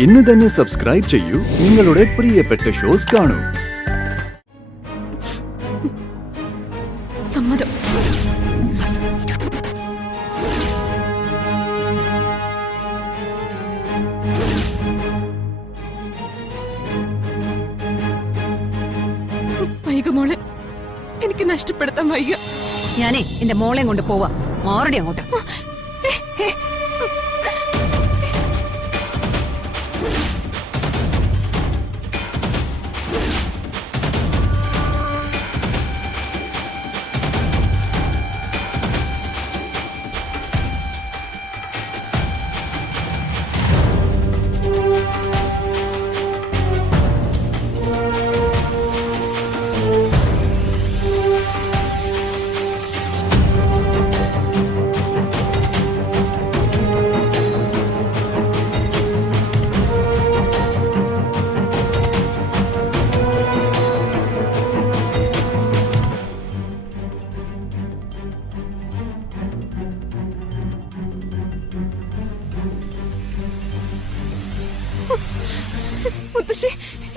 ഇന്ന് തന്നെ സബ്സ്ക്രൈബ് ചെയ്യൂ, നിങ്ങളുടെ പ്രിയപ്പെട്ട ഷോസ് കാണൂ. സമ്മതം. മോളെ എനിക്ക് നഷ്ടപ്പെടുത്താൻ വയ്യ. ഞാനേ എന്റെ മോളെയും കൊണ്ട് പോവാ. മാറടി അങ്ങോട്ട്.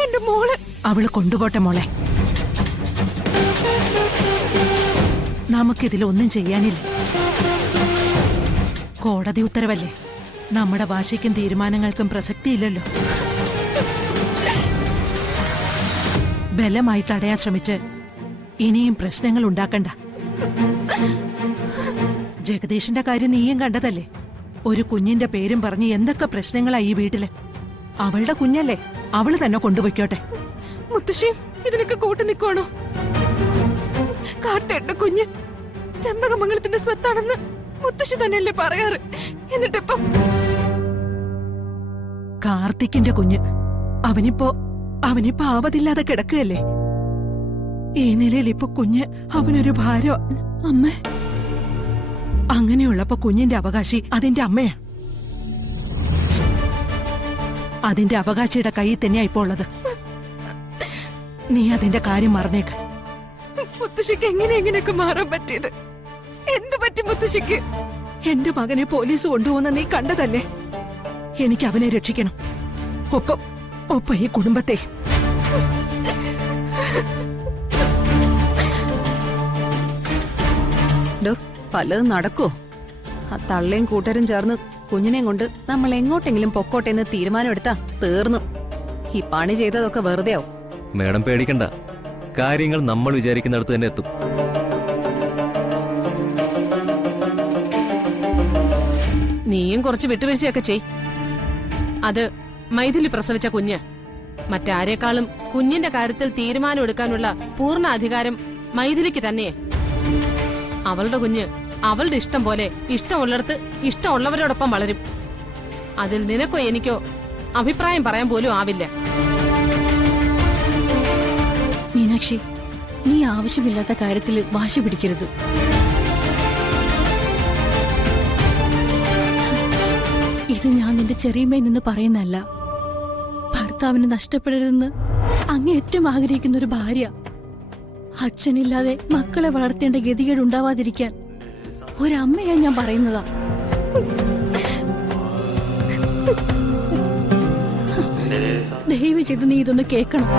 എന്റെ മോള് അവള് കൊണ്ടുപോട്ടെ മോളെ. നമുക്കിതിലൊന്നും ചെയ്യാനില്ല. കോടതി ഉത്തരവല്ലേ. നമ്മുടെ വാശിക്കും തീരുമാനങ്ങൾക്കും പ്രസക്തിയില്ലല്ലോ. ബലമായി തടയാൻ ശ്രമിച്ച് ഇനിയും പ്രശ്നങ്ങൾ ഉണ്ടാക്കണ്ട. ജഗദീഷിന്റെ കാര്യം നീയും കണ്ടതല്ലേ. ഒരു കുഞ്ഞിന്റെ പേരും പറഞ്ഞ് എന്തൊക്കെ പ്രശ്നങ്ങളാ ഈ വീട്ടില്. അവളുടെ കുഞ്ഞല്ലേ, അവള് തന്നെ കൊണ്ടുപോയിക്കോട്ടെ. മുത്തശ്ശിയും ഇതിനൊക്കെ കൂട്ടു നിൽക്കുവാണോ? കാർത്തേട്ട കുഞ്ഞ് ചെമ്പകമംഗലത്തിന്റെ സ്വത്താണെന്ന് മുത്തശ്ശി തന്നെയല്ലേ പറയാറ്. എന്നിട്ടിപ്പം കാർത്തിക്കിന്റെ കുഞ്ഞ് അവനിപ്പോ ആവതില്ലാതെ കിടക്കുകയല്ലേ. ഈ നിലയിൽ ഇപ്പൊ കുഞ്ഞ് അവനൊരു ഭാരം. അമ്മ, അങ്ങനെയുള്ളപ്പോ കുഞ്ഞിന്റെ അവകാശി അതിന്റെ അമ്മയാ. അതിന്റെ അവകാശിയുടെ കയ്യിൽ തന്നെയാ ഇപ്പോ ഉള്ളത്. നീ അതിന്റെ കാര്യം മറന്നേക്ക്. മുത്തശ്ശിക്ക് എങ്ങനെയൊക്കെ മാറാൻ പറ്റിയത്? എന്തു പറ്റി മുത്തശ്ശിക്ക്? എന്റെ മകനെ പോലീസ് കൊണ്ടുപോകുന്ന നീ കണ്ടതല്ലേ. എനിക്ക് അവനെ രക്ഷിക്കണം. ഒപ്പം ഈ കുടുംബത്തെ. പലതും നടക്കോ? ആ തള്ളയും കൂട്ടരും ചേർന്ന് കുഞ്ഞിനെയും കൊണ്ട് നമ്മൾ എങ്ങോട്ടെങ്കിലും പൊക്കോട്ടെ എന്ന് തീരുമാനമെടുത്താ തീർന്നു. ഈ പണി ചെയ്തതൊക്കെ വെറുതെ ആവും. മേഡം പേടിക്കണ്ട, കാര്യങ്ങൾ നമ്മൾ വിചാരിക്കുന്നിടത്ത് തന്നെ എത്തും. നീയും കുറച്ച് വിട്ടുവീഴ്ചയൊക്കെ ചെയ്. അത് മൈഥിലി പ്രസവിച്ച കുഞ്ഞ്. മറ്റാരേക്കാളും കുഞ്ഞിന്റെ കാര്യത്തിൽ തീരുമാനം എടുക്കാനുള്ള പൂർണ്ണ അധികാരം മൈഥിലിക്ക് തന്നെ. അവളുടെ കുഞ്ഞ് അവളുടെ ഇഷ്ടം പോലെ ഇഷ്ടമുള്ളിടത്ത് ഇഷ്ടമുള്ളവരോടൊപ്പം വളരും. അതിൽ നിനക്കോ എനിക്കോ അഭിപ്രായം പറയാൻ പോലും ആവില്ല. മീനാക്ഷി, നീ ആവശ്യമില്ലാത്ത കാര്യത്തിൽ വാശി പിടിക്കരുത്. ഇത് ഞാൻ നിന്റെ ചെറിയമ്മയിൽ നിന്ന് പറയുന്നതല്ല. ഭർത്താവിന് നഷ്ടപ്പെടരുതെന്ന് അങ്ങേറ്റവും ആഗ്രഹിക്കുന്ന ഒരു ഭാര്യ. അച്ഛനില്ലാതെ മക്കളെ വളർത്തേണ്ട ഗതികേട് ഉണ്ടാവാതിരിക്കാൻ ഒരമ്മയാ ഞാൻ പറയുന്നതാ. ദയവ് ചെയ്ത് നീ ഇതൊന്ന് കേൾക്കണം.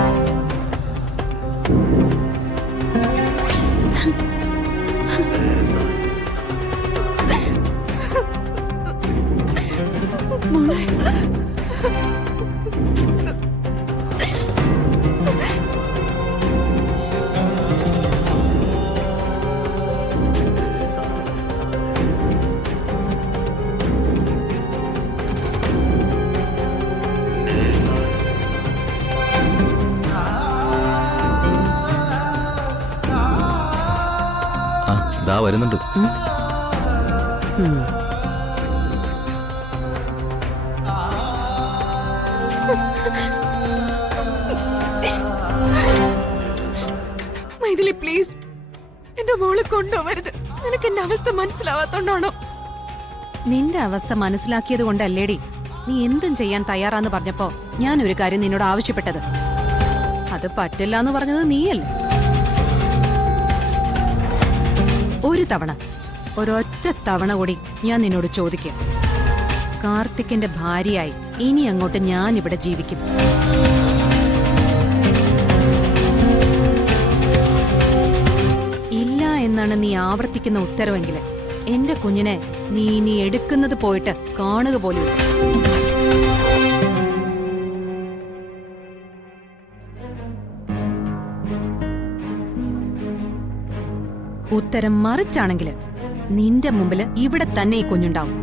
മോളെ, ദാ വരുന്നുണ്ട്. മൈഥിലി പ്ലീസ്, എന്റെ മോളെ കൊണ്ടുപോകരുത്. നിനക്ക് എന്റെ അവസ്ഥ മനസ്സിലാവാത്തോണ്ടാണോ? നിന്റെ അവസ്ഥ മനസ്സിലാക്കിയത് കൊണ്ടല്ലേടി നീ എന്തും ചെയ്യാൻ തയ്യാറാന്ന് പറഞ്ഞപ്പോ ഞാൻ ഒരു കാര്യം നിന്നോട് ആവശ്യപ്പെട്ടത്. അത് പറ്റില്ല എന്ന് പറഞ്ഞത് നീയല്ലേ. ഒരു തവണ, ഒരൊറ്റ തവണ കൂടി ഞാൻ നിന്നോട് ചോദിക്കാം. കാർത്തിക്കിന്റെ ഭാര്യയായി ഇനി അങ്ങോട്ട് ഞാൻ ഇവിടെ ജീവിക്കും. ഇല്ല എന്നാണ് നീ ആവർത്തിക്കുന്ന ഉത്തരവെങ്കിൽ എന്റെ കുഞ്ഞിനെ നീ ഇനി എടുക്കുന്നത് പോയിട്ട് കാണുക പോലും. ഉത്തരം മറിച്ചാണെങ്കിൽ നിന്റെ മുമ്പില് ഇവിടെ തന്നെ ഈ കുഞ്ഞുണ്ടാവും.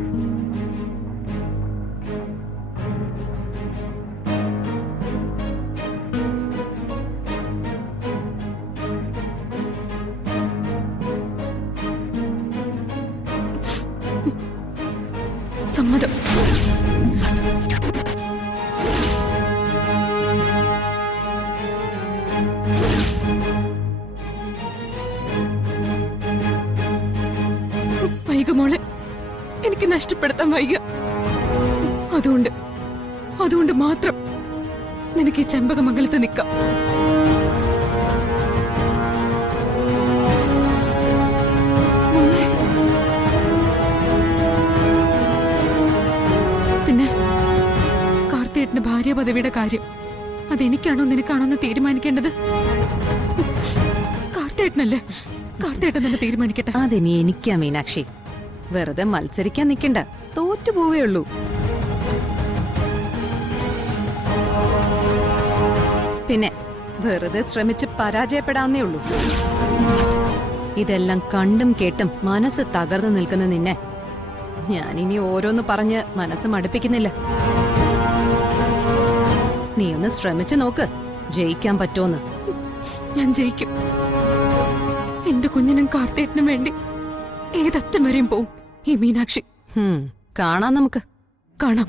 സമ്മതം. വൈകുമോളെ എനിക്ക് നഷ്ടപ്പെടുത്താൻ വയ്യ. അതുകൊണ്ട് മാത്രം നിനക്ക് ഈ ചെമ്പകമംഗലത്ത് നിൽക്കാം. പിന്നെ കാർത്തിയേട്ടന്റെ ഭാര്യ പദവിയുടെ കാര്യം അതെനിക്കാണോ നിനക്കാണോ എന്ന് തീരുമാനിക്കേണ്ടത്? കാർത്തിയേട്ടനല്ലേ? കാർത്തിയേട്ടൻ തന്നെ തീരുമാനിക്കട്ടെ. അതിനി എനിക്കാ മീനാക്ഷി. വെറുതെ മത്സരിക്കാൻ നിൽക്കണ്ട, തോറ്റുപോവേ ഉള്ളൂ. പിന്നെ വെറുതെ ശ്രമിച്ച് പരാജയപ്പെടാവുന്നേ ഉള്ളൂ. ഇതെല്ലാം കണ്ടും കേട്ടും മനസ്സ് തകർന്നു നിൽക്കുന്ന നിന്നെ ഞാനിനി ഓരോന്ന് പറഞ്ഞ് മനസ്സ് മടുപ്പിക്കുന്നില്ല. നീ ഒന്ന് ശ്രമിച്ചു നോക്ക്, ജയിക്കാൻ പറ്റുമോന്ന്. ഞാൻ ജയിക്കും. എന്റെ കുഞ്ഞിനും കാർത്തിയേട്ടനും വേണ്ടി ഏതറ്റം വരെയും പോവും ഈ മീനാക്ഷി. കാണാം, നമുക്ക് കാണാം.